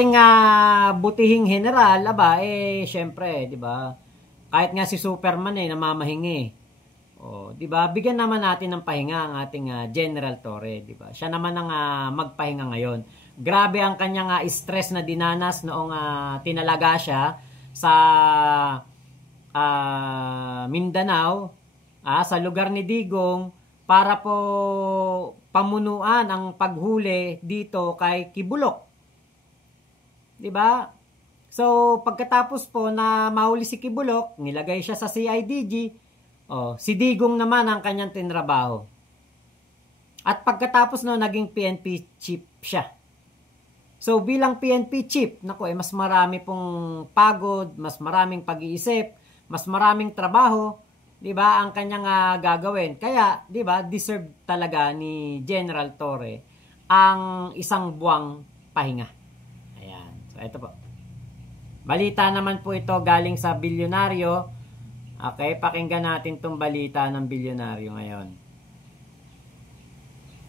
Butihing general, syempre, 'di ba? Kahit nga si Superman namamahingi. Oh, 'di ba? Bigyan naman natin ng pahinga ang ating General Torre, 'di ba? Siya naman ang magpahinga ngayon. Grabe ang kanyang stress na dinanas noong tinalaga siya sa Mindanao, sa lugar ni Digong para po pamunuan ang paghuli dito kay Kibulok. 'Di ba? So, pagkatapos po na mahuli si Kibulok, nilagay siya sa CIDG. Si Digong naman ang kanyang tinrabaho. At pagkatapos naging PNP chief siya. So, bilang PNP chief, mas marami pong pagod, mas maraming pag-iisip, mas maraming trabaho, 'di ba, ang kanyang gagawin. Kaya, 'di ba, deserve talaga ni General Torre ang isang buwang pahinga. Ito po. Balita naman po ito galing sa bilyonaryo. Okay, pakinggan natin tong balita ng bilyonaryo ngayon.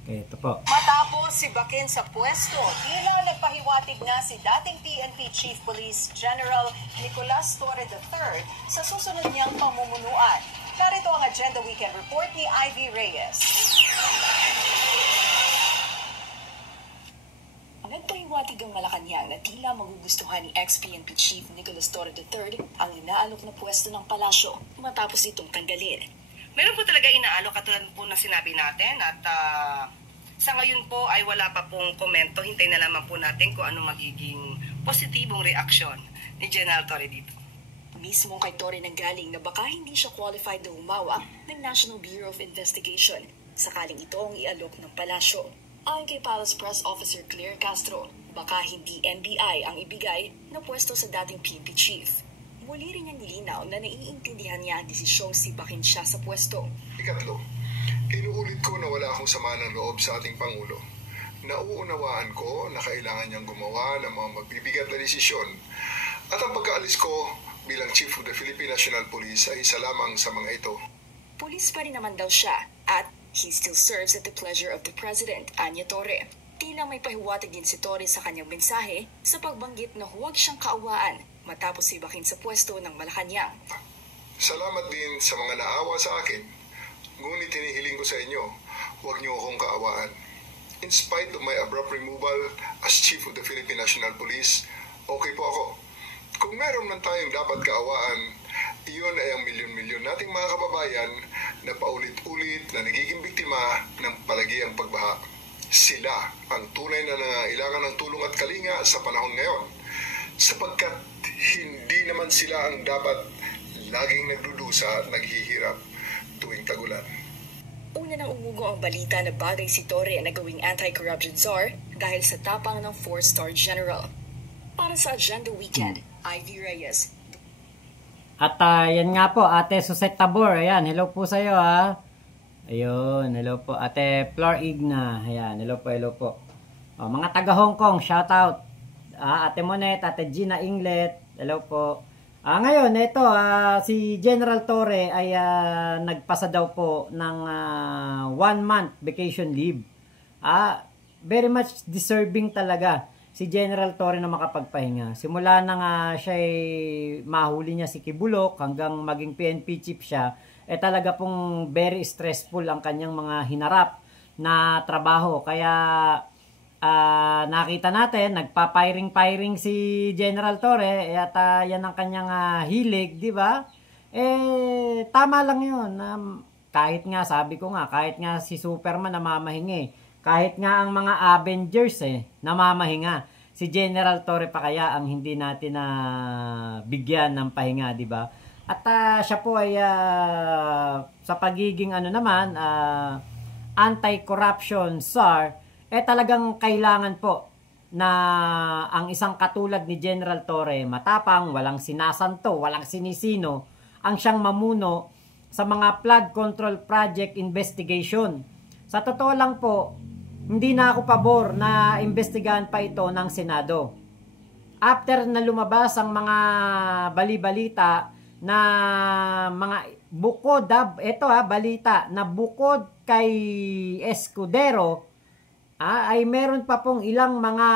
Okay, ito po. Matapos si Bakin sa pwesto, tila nagpahiwatig na si dating PNP Chief Police General Nicolas Torre III sa susunod niyang pamumunuan. Narito ang Agenda Weekend Report ni Ivy Reyes. Nagpahiwatig ang Malacanang na tila magugustuhan ni ex-PNP Chief Nicolas Torre III ang inaalok na pwesto ng palasyo matapos itong tanggalin. Meron po talaga inaalok katulad po na sinabi natin at sa ngayon po ay wala pa pong komento. Hintayin na lamang po natin kung ano magiging positibong reaksyon ni General Torre dito. Mismo kay Torre nanggaling na baka hindi siya qualified na humawak ng National Bureau of Investigation sakaling ito ang ialok ng palasyo. Ayon kay Palace Press Officer Claire Castro, baka hindi NBI ang ibigay na pwesto sa dating PNP Chief. Muli rin niya nilinaw na naiintindihan niya ang desisyong sipakin siya sa pwesto. Ikatlo, inuulit ko na wala akong sama ng loob sa ating Pangulo. Nauunawaan ko na kailangan niyang gumawa ng mga magbibigat na desisyon. At ang pagkaalis ko bilang Chief of the Philippine National Police ay isa lamang sa mga ito. Pulis pa rin naman daw siya at he still serves at the pleasure of the President, Anya Torre. Tila may pahiwatig din si Torre sa kanyang mensahe sa pagbanggit na huwag siyang kaawaan matapos ibakin sa pwesto ng Malacanang. Salamat din sa mga naawa sa akin. Ngunit hinihiling ko sa inyo, huwag niyo akong kaawaan. In spite of my abrupt removal as Chief of the Philippine National Police, okay po ako. Kung meron man tayong dapat kaawaan, iyon ay ang milyon-milyon nating mga kababayan na paulit-ulit na nagiging biktima ng palagiang pagbaha. Sila ang tunay na nangailangan ng tulong at kalinga sa panahon ngayon, sapagkat hindi naman sila ang dapat laging nagdudusa at naghihirap tuwing tagulan. Una nang umugo ang balita na bagay si Torre na gawing anti-corruption czar dahil sa tapang ng 4-star general. Para sa Agenda Weekend, Ivy Reyes. At yan nga po, Ate Susette Tabor. Ayan, hello po sa iyo Ayun, hello po. Ate Flor Igna. Ayan, hello po. Mga taga Hong Kong, shout out. Ate Monet, Ate Gina Inglet, hello po. Ngayon, ito, si General Torre ay nagpasa daw po ng 1-month vacation leave. Very much deserving talaga si General Torre na makapagpahinga. Simula na nga siya mahuli niya si Kibulok hanggang maging PNP chief siya, talaga pong very stressful ang kanyang mga hinarap na trabaho. Kaya nakita natin, nagpa-firing si General Torre at yan ang kanyang hilig, di ba? Tama lang yun. Kahit nga, sabi ko nga, kahit nga si Superman namamahingi, kahit nga ang mga Avengers namamahinga, si General Torre pa kaya ang hindi natin bigyan ng pahinga, di ba? At siya po ay sa pagiging anti-corruption czar, talagang kailangan po na ang isang katulad ni General Torre, matapang, walang sinasanto, walang sinisino, ang siyang mamuno sa mga flood control project investigation. Sa totoo lang po, hindi na ako pabor na imbestigahan pa ito ng Senado. After na lumabas ang mga bali-balita na mga balita na bukod kay Escudero, ay meron pa pong ilang mga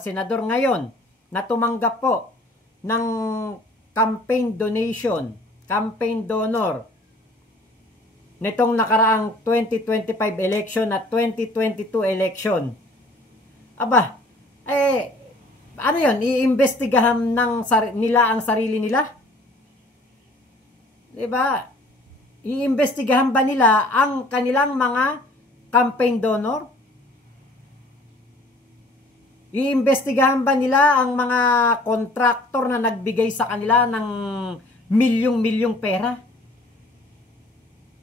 senador ngayon na tumanggap po ng campaign donation, campaign donor nitong nakaraang 2025 election at 2022 election. Aba, ano yun? Iimbestigahan nila ang sarili nila? Diba? Iimbestigahan ba nila ang kanilang mga campaign donor? Iimbestigahan ba nila ang mga kontraktor na nagbigay sa kanila ng milyong-milyong pera?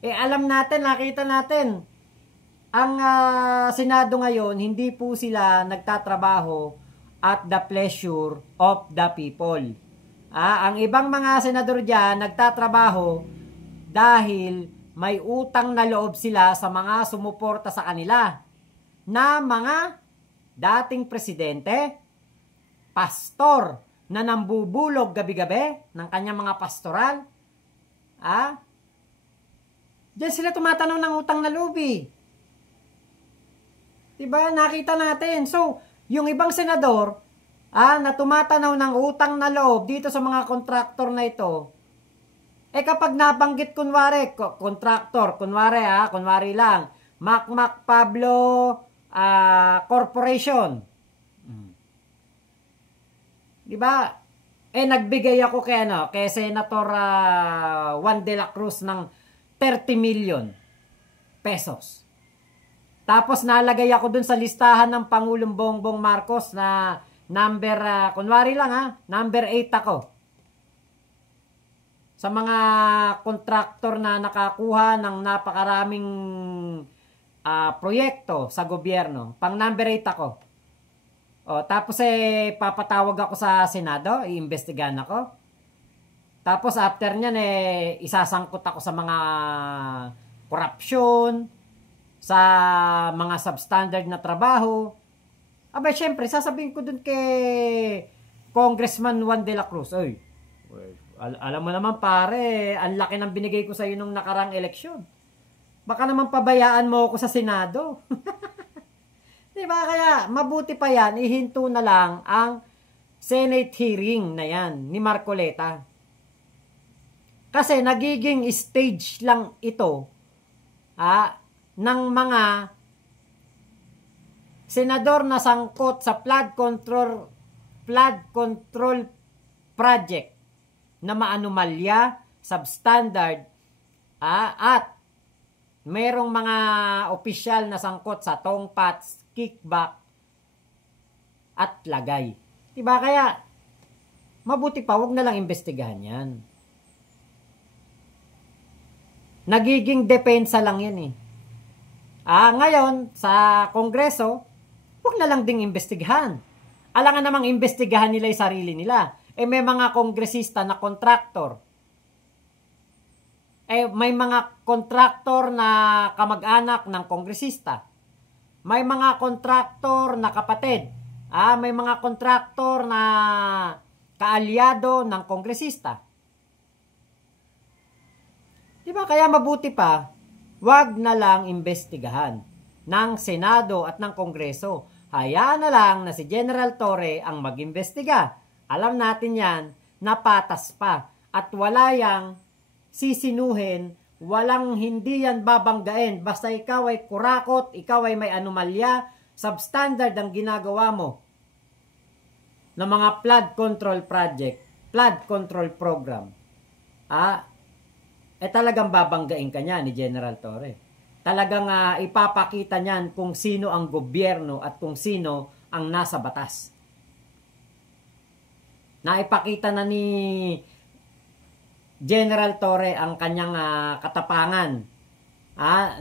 Alam natin, nakita natin, ang Senado ngayon, hindi po sila nagtatrabaho at the pleasure of the people. Ang ibang mga senador dyan, nagtatrabaho dahil may utang na loob sila sa mga sumuporta sa kanila na mga dating presidente, pastor na nambubulog gabi-gabi ng kanyang mga pastoral. Diyan sila tumatanaw ng utang na loob eh. Diba? Nakita natin. So, yung ibang senador na tumatanaw ng utang na loob dito sa mga kontraktor na ito, kapag nabanggit kunwari, kontraktor, kunwari lang, Macmac Pablo Corporation. Diba? Nagbigay ako kay Senator Juan de la Cruz ng 30 million pesos. Tapos nalagay ako dun sa listahan ng Pangulong Bongbong Marcos na number, kunwari lang number 8 ako. Sa mga kontraktor na nakakuha ng napakaraming proyekto sa gobyerno. Pang number 8 ako. Tapos papatawag ako sa Senado, iimbestigahan ako. Tapos after nyan, isasangkot ako sa mga korupsyon, sa mga substandard na trabaho. Syempre, sasabihin ko dun kay Congressman Juan de la Cruz, alam mo naman pare, ang laki ng binigay ko sa iyo nung nakarang eleksyon. Baka naman pabayaan mo ako sa Senado. Diba? Kaya mabuti pa yan, ihinto na lang ang Senate hearing na yan ni Marcoleta. Kasi nagiging stage lang ito ng mga senador na sangkot sa flood control project na maanumalya, substandard, at merong mga opisyal na sangkot sa tongpats, kickback, at lagay. Diba? Kaya mabuti pa, wag na lang imbestigahan yan. Nagiging depensa lang yan ngayon, sa Kongreso, wag na lang ding imbestigahan. Alangan namang imbestigahan nila yung sarili nila. May mga kongresista na kontraktor. May mga kontraktor na kamag-anak ng kongresista. May mga kontraktor na kapatid. May mga kontraktor na kaalyado ng kongresista. Diba? Kaya mabuti pa, wag na lang imbestigahan ng Senado at ng Kongreso. Hayaan na lang na si General Torre ang mag-imbestiga. Alam natin yan, napatas pa. At wala yang sisinuhin, walang hindi yan babanggain. Basta ikaw ay kurakot, ikaw ay may anomalya, substandard ang ginagawa mo ng mga flood control project, flood control program. Talagang babanggain ka niya ni General Torre. Talagang ipapakita niyan kung sino ang gobyerno at kung sino ang nasa batas. Naipakita na ni General Torre ang kanyang katapangan.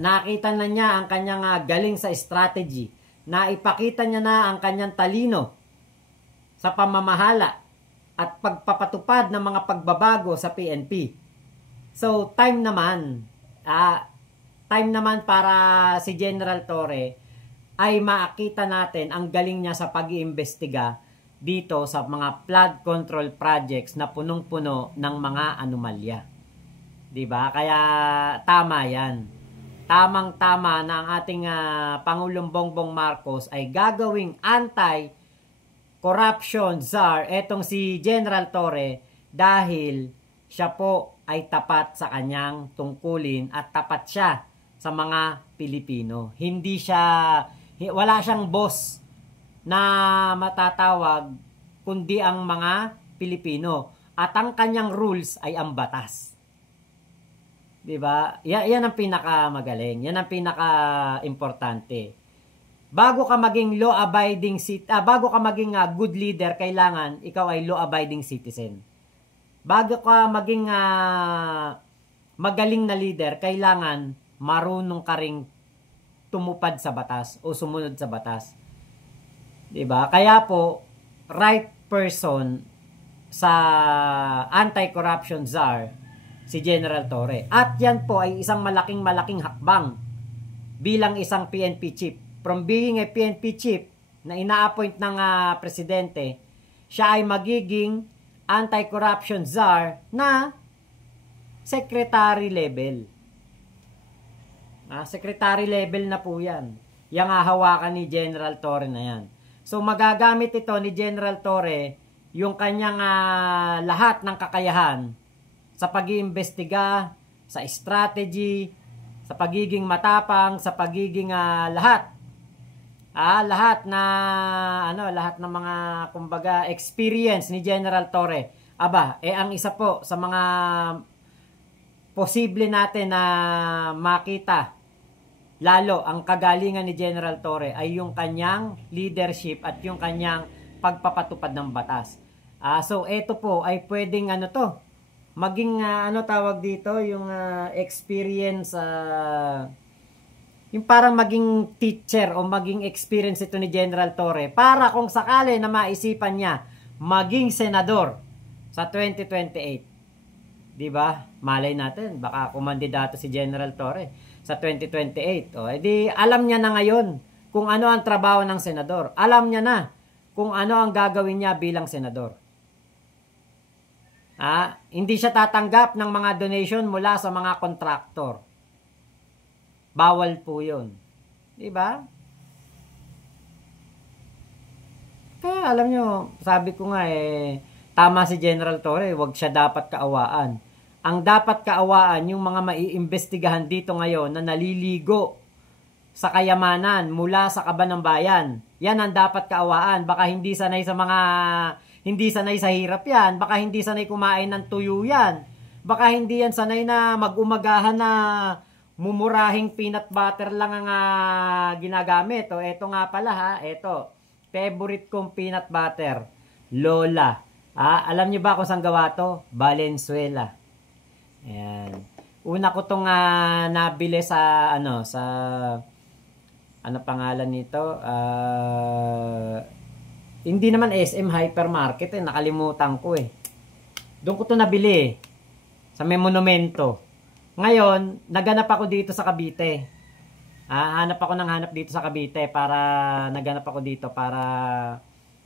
Nakita na niya ang kanyang galing sa strategy. Naipakita niya na ang kanyang talino sa pamamahala at pagpapatupad ng mga pagbabago sa PNP. So, time naman para si General Torre ay makita natin ang galing niya sa pag-iimbestiga dito sa mga flood control projects na punong-puno ng mga anomalya. Diba? Kaya tama yan. tamang-tama na ang ating Pangulong Bongbong Marcos ay gagawing anti-corruption czar etong si General Torre dahil siya po ay tapat sa kanyang tungkulin at tapat siya sa mga Pilipino. Wala siyang boss na matatawag kundi ang mga Pilipino. At ang kanyang rules ay ang batas. 'Di ba? Yan ang pinakamagaling. Yan ang pinaka-importante. Bago ka maging bago ka maging good leader, kailangan ikaw ay law-abiding citizen. Bago ka maging magaling na leader, kailangan marunong ka ring tumupad sa batas o sumunod sa batas. 'Di ba? Kaya po, right person sa anti-corruption czar si General Torre. At yan po ay isang malaking hakbang bilang isang PNP chief. From being a PNP chief na ina-appoint ng presidente, siya ay magiging anti-corruption czar na secretary level. Secretary level na po yan. Yang hahawakan ni General Torre na yan. So magagamit ito ni General Torre yung kanyang lahat ng kakayahan sa pag-iimbestiga, sa strategy, sa pagiging matapang, sa pagiging lahat ng mga kumbaga experience ni General Torre. Ang isa po sa mga posible natin na makita lalo ang kagalingan ni General Torre ay yung kanyang leadership at yung kanyang pagpapatupad ng batas. So ito po ay pwedeng maging tawag dito, yung experience, yung parang maging teacher o maging experience ito ni General Torre para kung sakali na maisipan niya maging senador sa 2028. Diba? Malay natin, baka kumandidato si General Torre sa 2028. Edi alam niya na ngayon kung ano ang trabaho ng senador. Alam niya na kung ano ang gagawin niya bilang senador. Hindi siya tatanggap ng mga donation mula sa mga kontraktor. Bawal po yun. Diba? Kaya alam nyo, sabi ko nga tama si General Torre, wag siya dapat kaawaan. Ang dapat kaawaan, yung mga maiimbestigahan dito ngayon na naliligo sa kayamanan mula sa kaban ng bayan. Yan ang dapat kaawaan. Baka hindi sanay sa hirap yan. Baka hindi sanay kumain ng tuyo yan. Baka hindi yan sanay na mag-umagahan na mumurahing peanut butter lang ang ginagamit. Eto nga pala eto. Favorite kong peanut butter. Lola. Alam niyo ba kung saan gawa to? Valenzuela. Ayan. Una ko tong nabili sa ano pangalan nito? Hindi naman SM Hypermarket nakalimutan ko Doon ko to nabili sa may monumento. Ngayon, naganap ako dito sa Cavite. Hanap dito sa Cavite para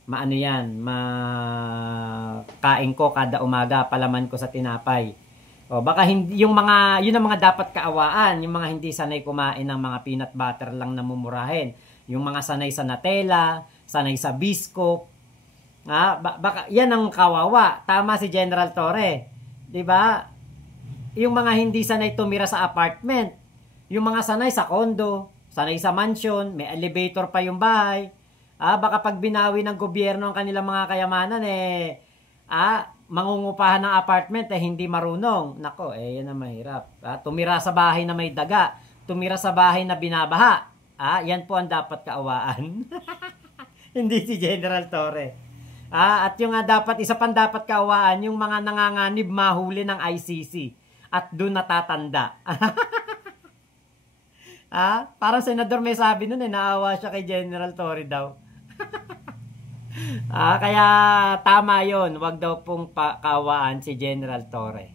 maano yan, makain ko kada umaga, palaman ko sa tinapay. Baka hindi yun ang mga dapat kaawaan, yung mga hindi sanay kumain ng mga peanut butter lang na mumurahin. Yung mga sanay sa Nutella, sanay sa Biscoff. Baka yan ang kawawa. Tama si General Torre. 'Di ba? Yung mga hindi sanay tumira sa apartment, yung mga sanay sa condo, sanay sa mansion, may elevator pa yung bahay. Baka pag binawi ng gobyerno ang kanilang mga kayamanan mangungupahan ng apartment hindi marunong. Nako, yan ang mahirap. Tumira sa bahay na may daga, tumira sa bahay na binabaha. Yan po ang dapat kaawaan. Hindi si General Torre. At yung dapat, isa pang dapat kaawaan, yung mga nanganganib mahuli ng ICC at doon natatanda. Parang senador may sabi nun naawa siya kay General Torre daw. Kaya tama yon, wag daw pong kaawaan si General Torre.